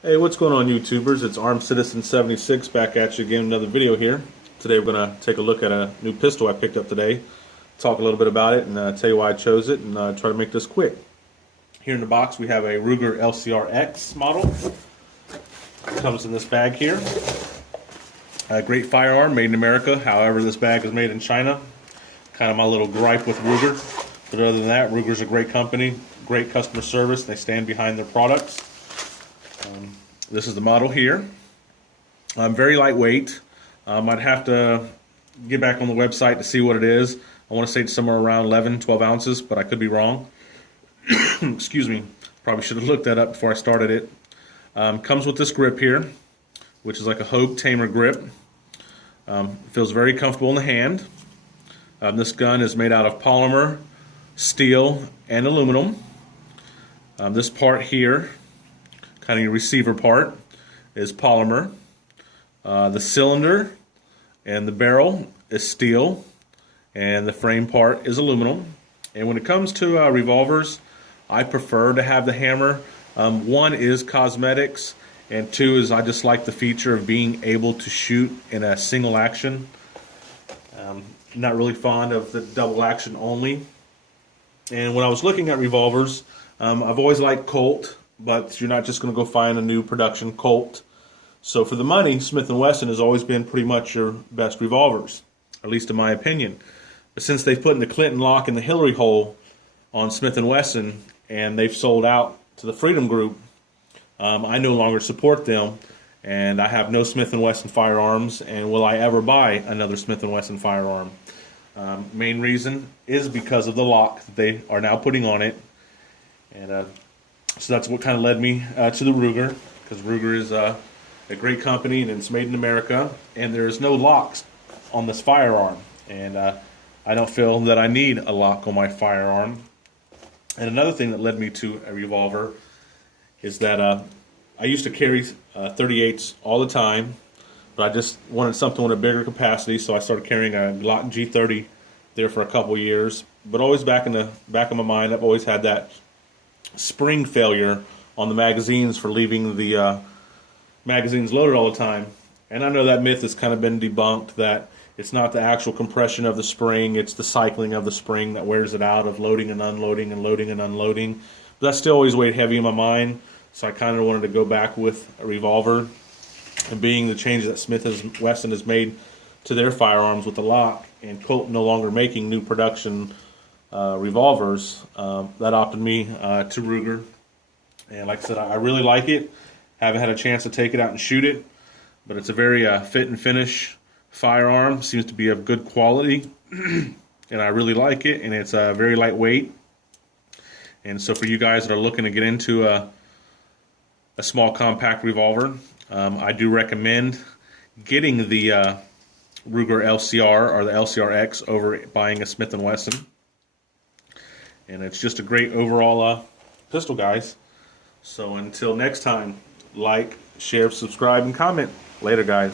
Hey, what's going on, YouTubers? It's Armed Citizen 76 back at you again, another video here. Today we're going to take a look at a new pistol I picked up today, talk a little bit about it, and tell you why I chose it, and try to make this quick. Here in the box we have a Ruger lcrx model. It comes in this bag here. A great firearm, made in America. However, this bag is made in China. Kind of my little gripe with Ruger. But other than that, Ruger's a great company, great customer service. They stand behind their products. This is the model here. Very lightweight. I'd have to get back on the website to see what it is. I want to say it's somewhere around 11, 12 ounces, but I could be wrong. Excuse me. Probably should have looked that up before I started it. Comes with this grip here, which is like a Hogue Tamer grip. Feels very comfortable in the hand. This gun is made out of polymer, steel, and aluminum. This part here, kind of your receiver part, is polymer. The cylinder and the barrel is steel, and the frame part is aluminum. And when it comes to revolvers, I prefer to have the hammer. One is cosmetics, and two is I just like the feature of being able to shoot in a single action. Not really fond of the double action only. And when I was looking at revolvers, I've always liked Colt, but you're not just going to go find a new production Colt. So for the money, Smith & Wesson has always been pretty much your best revolvers, at least in my opinion. But since they've put in the Clinton lock and the Hillary hole on Smith & Wesson, and they've sold out to the Freedom Group, I no longer support them, and I have no Smith & Wesson firearms, and will I ever buy another Smith & Wesson firearm? Main reason is because of the lock that they are now putting on it, and so that's what kind of led me to the Ruger, because Ruger is a great company and it's made in America, and there's no locks on this firearm, and I don't feel that I need a lock on my firearm. And another thing that led me to a revolver is that I used to carry 38s all the time, but I just wanted something with a bigger capacity, so I started carrying a Glock G30 there for a couple years. But always back in the back of my mind, I've always had that spring failure on the magazines for leaving the magazines loaded all the time. And I know that myth has kind of been debunked, that it's not the actual compression of the spring, it's the cycling of the spring that wears it out, of loading and unloading and loading and unloading. But that still always weighed heavy in my mind, so I kind of wanted to go back with a revolver. And being the changes that Smith & Wesson has made to their firearms with the lock, and Colt no longer making new production revolvers, that opted me to Ruger. And like I said, I really like it. Haven't had a chance to take it out and shoot it, but it's a very fit and finish firearm. Seems to be of good quality, and I really like it. And it's very lightweight. And so for you guys that are looking to get into a small compact revolver, I do recommend getting the Ruger LCR or the LCRX over buying a Smith & Wesson. And it's just a great overall pistol, guys. So until next time, like, share, subscribe, and comment. Later, guys.